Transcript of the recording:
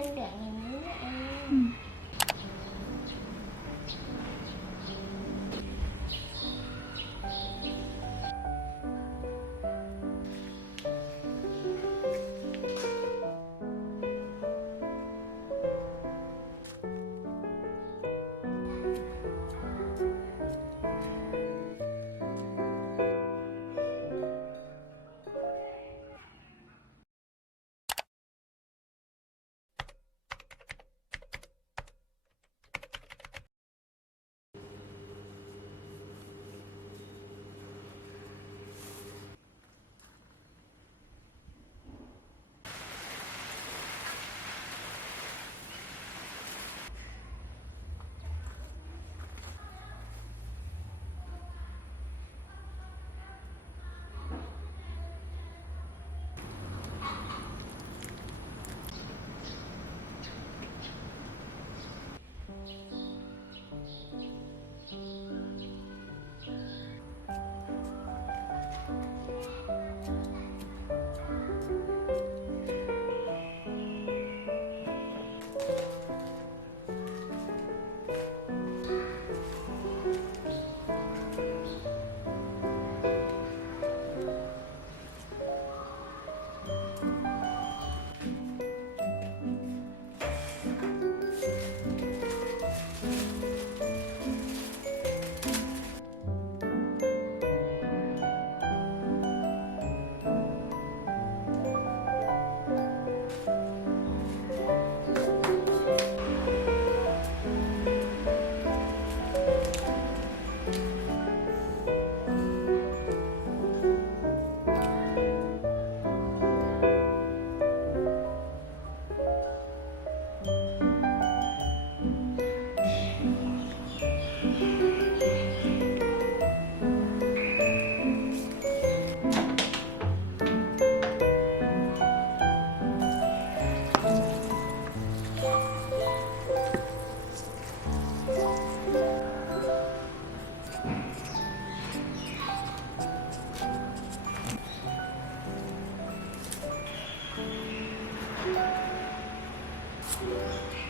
lên đường nhà em? はい。